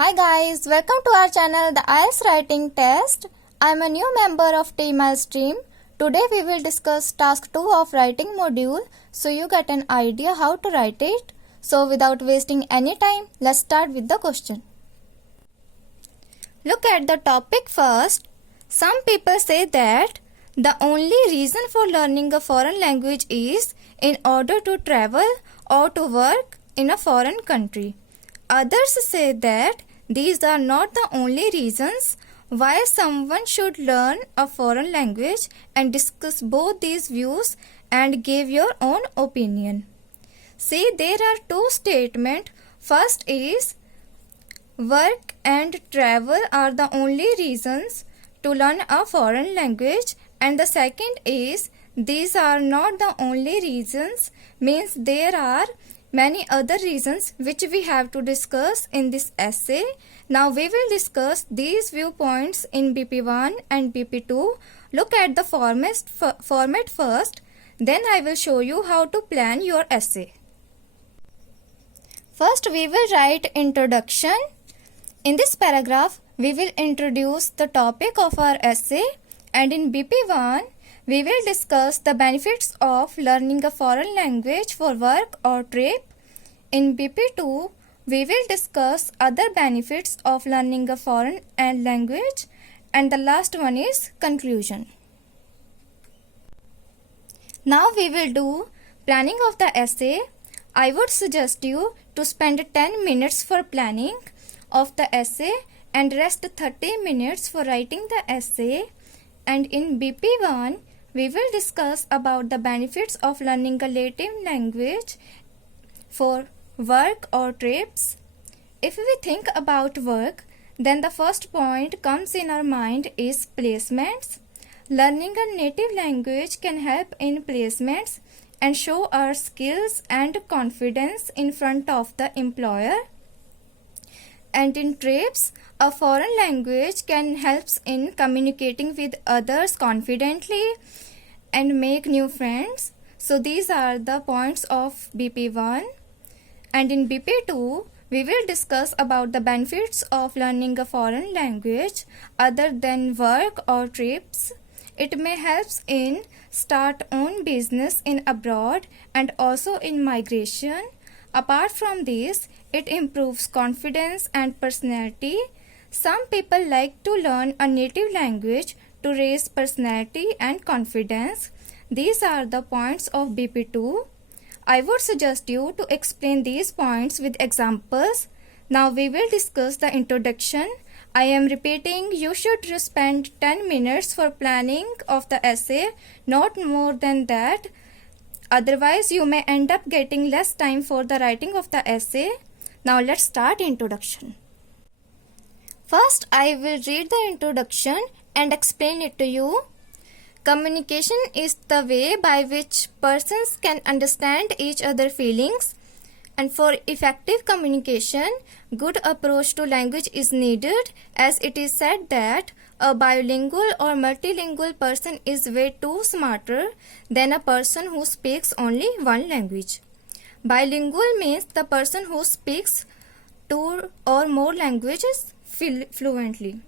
Hi guys, welcome to our channel The IELTS Writing Test. I am a new member of Team iStream. Today we will discuss task 2 of writing module so you get an idea how to write it. So without wasting any time, let's start with the question. Look at the topic first. Some people say that the only reason for learning a foreign language is in order to travel or to work in a foreign country. Others say that these are not the only reasons why someone should learn a foreign language, and discuss both these views and give your own opinion. See, there are two statements. First is work and travel are the only reasons to learn a foreign language, and the second is these are not the only reasons, means there are many other reasons which we have to discuss in this essay. Now we will discuss these viewpoints in BP1 and BP2. Look at the format first, then I will show you how to plan your essay. First we will write introduction. In this paragraph we will introduce the topic of our essay, and in BP1 we will discuss the benefits of learning a foreign language for work or trip. In BP2, we will discuss other benefits of learning a foreign language, and the last one is conclusion. Now we will do planning of the essay. I would suggest you to spend 10 minutes for planning of the essay and rest 30 minutes for writing the essay. And in BP1, we will discuss about the benefits of learning a native language for work or trips. If we think about work, then the first point comes in our mind is placements. Learning a native language can help in placements and show our skills and confidence in front of the employer. And in trips, a foreign language can help in communicating with others confidently and make new friends. So these are the points of BP1. And in BP2, we will discuss about the benefits of learning a foreign language other than work or trips. It may help in start own business in abroad and also in migration. Apart from this, it improves confidence and personality. Some people like to learn a native language to raise personality and confidence. These are the points of BP2. I would suggest you to explain these points with examples. Now we will discuss the introduction. I am repeating, you should spend 10 minutes for planning of the essay, not more than that. Otherwise, you may end up getting less time for the writing of the essay. Now let's start introduction. First, I will read the introduction and explain it to you. Communication is the way by which persons can understand each other's feelings, and for effective communication, good approach to language is needed, as it is said that a bilingual or multilingual person is way too smarter than a person who speaks only one language. Bilingual means the person who speaks two or more languages fluently.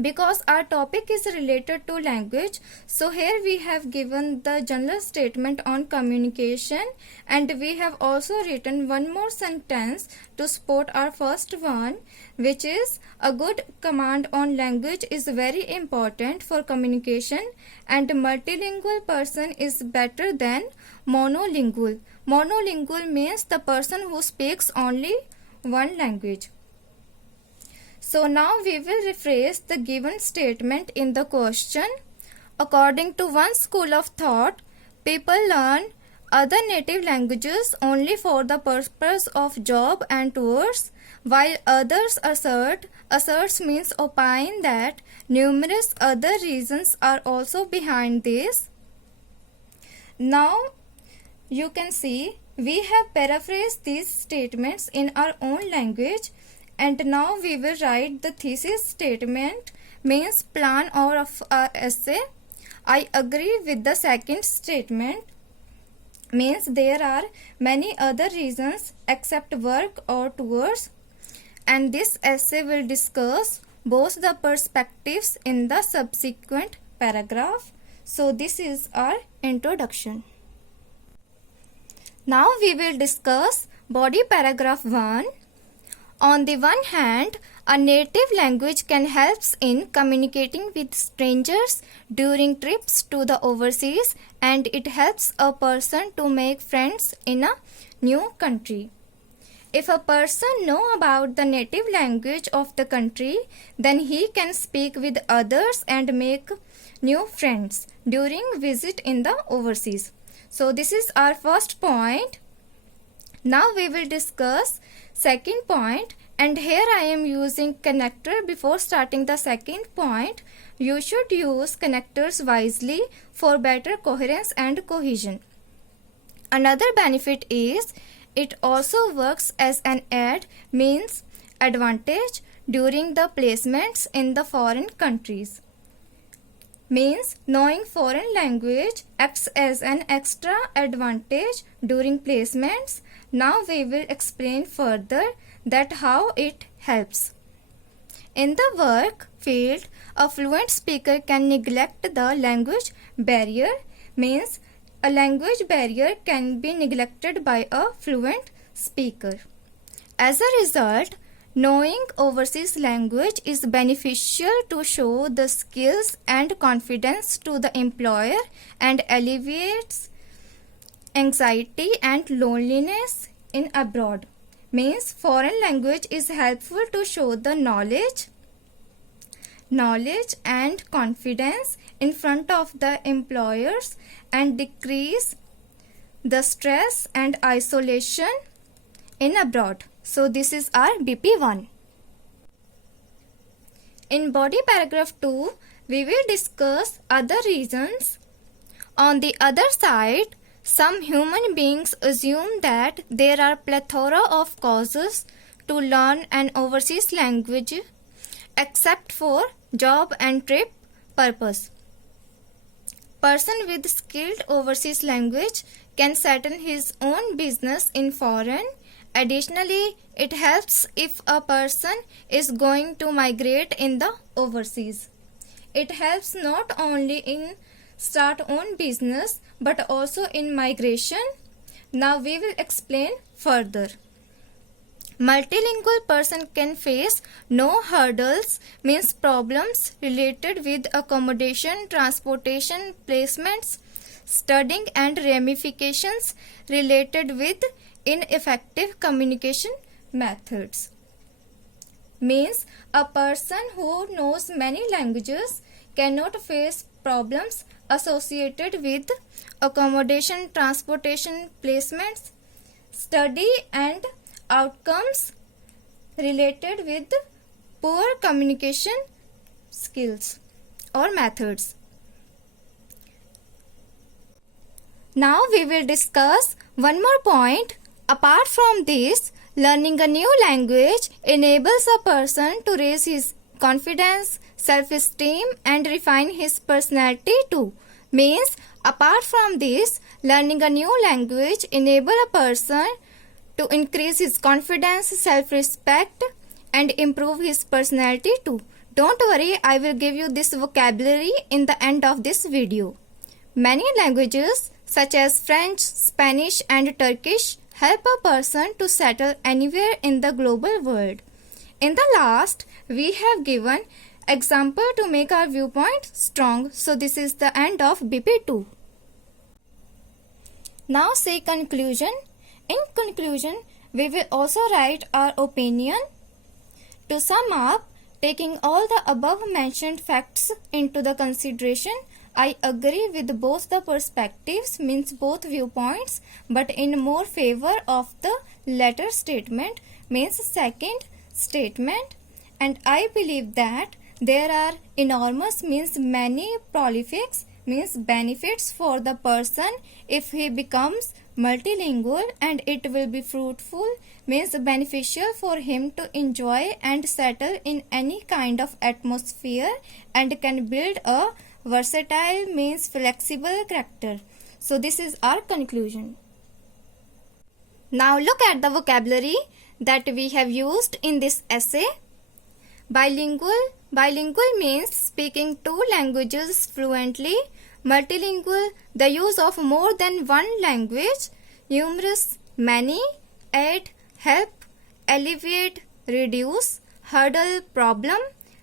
Because our topic is related to language, so here we have given the general statement on communication, and we have also written one more sentence to support our first one, which is a good command on language is very important for communication, and multilingual person is better than monolingual. Monolingual means the person who speaks only one language. So now we will rephrase the given statement in the question. According to one school of thought, people learn other native languages only for the purpose of job and tours, while others asserts means opine that numerous other reasons are also behind this. Now you can see we have paraphrased these statements in our own language. And now we will write the thesis statement, means plan of our essay. I agree with the second statement, means there are many other reasons except work or tours. and this essay will discuss both the perspectives in the subsequent paragraph. So this is our introduction. Now we will discuss body paragraph 1. On the one hand, a native language can help in communicating with strangers during trips to the overseas, and it helps a person to make friends in a new country. If a person knows about the native language of the country, then he can speak with others and make new friends during visit in the overseas. So this is our first point. Now we will discuss second point, and here I am using connector before starting the second point. You should use connectors wisely for better coherence and cohesion. Another benefit is it also works as an add, means advantage during the placements in the foreign countries. Means knowing foreign language acts as an extra advantage during placements. Now we will explain further that how it helps. In the work field, a fluent speaker can neglect the language barrier. Means a language barrier can be neglected by a fluent speaker. As a result, knowing overseas language is beneficial to show the skills and confidence to the employer and alleviates anxiety and loneliness in abroad. Means foreign language is helpful to show the knowledge and confidence in front of the employers and decrease the stress and isolation in abroad. So this is our BP1. In body paragraph 2, we will discuss other reasons. On the other side, some human beings assume that there are plethora of causes to learn an overseas language except for job and trip purpose. Person with skilled overseas language can settle his own business in foreign. Additionally, it helps if a person is going to migrate in the overseas. It helps not only in start own business but also in migration. Now we will explain further. Multilingual person can face no hurdles, means problems related with accommodation, transportation, placements, studying and ramifications related with ineffective communication methods. Means a person who knows many languages cannot face problems associated with accommodation, transportation, placements, study and outcomes related with poor communication skills or methods. Now we will discuss one more point. Apart from this, learning a new language enables a person to raise his confidence, self-esteem and refine his personality too. Means apart from this, learning a new language enables a person to increase his confidence, self-respect and improve his personality too. Don't worry, I will give you this vocabulary in the end of this video. Many languages such as French, Spanish and Turkish help a person to settle anywhere in the global world. In the last, we have given example to make our viewpoint strong. So this is the end of BP2. Now say conclusion. In conclusion, we will also write our opinion. To sum up, taking all the above mentioned facts into the consideration, I agree with both the perspectives, means both viewpoints, but in more favor of the latter statement, means second statement, and I believe that there are enormous, means many prolifics, means benefits for the person if he becomes multilingual, and it will be fruitful, means beneficial for him to enjoy and settle in any kind of atmosphere and can build a versatile, means flexible character. So this is our conclusion. Now look at the vocabulary. that we have used in this essay. Bilingual means speaking two languages fluently. Multilingual, the use of more than one language. Numerous, many. Add, help, alleviate, reduce. Hurdle, problem.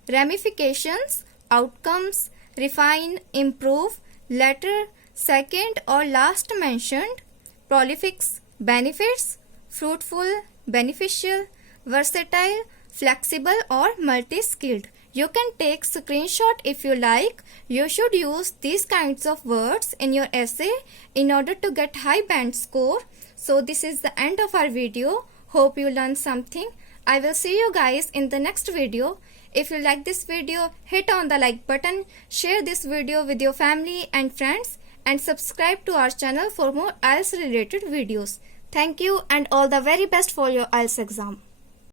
Ramifications, outcomes. Refine, improve. Latter, second or last mentioned. Prolifics, benefits. Fruitful, beneficial. Versatile, flexible or multi-skilled. You can take screenshot if you like. You should use these kinds of words in your essay in order to get high band score. So this is the end of our video. Hope you learned something. I will see you guys in the next video. If you like this video, hit on the like button, share this video with your family and friends, and subscribe to our channel for more IELTS related videos. Thank you and all the very best for your IELTS exam.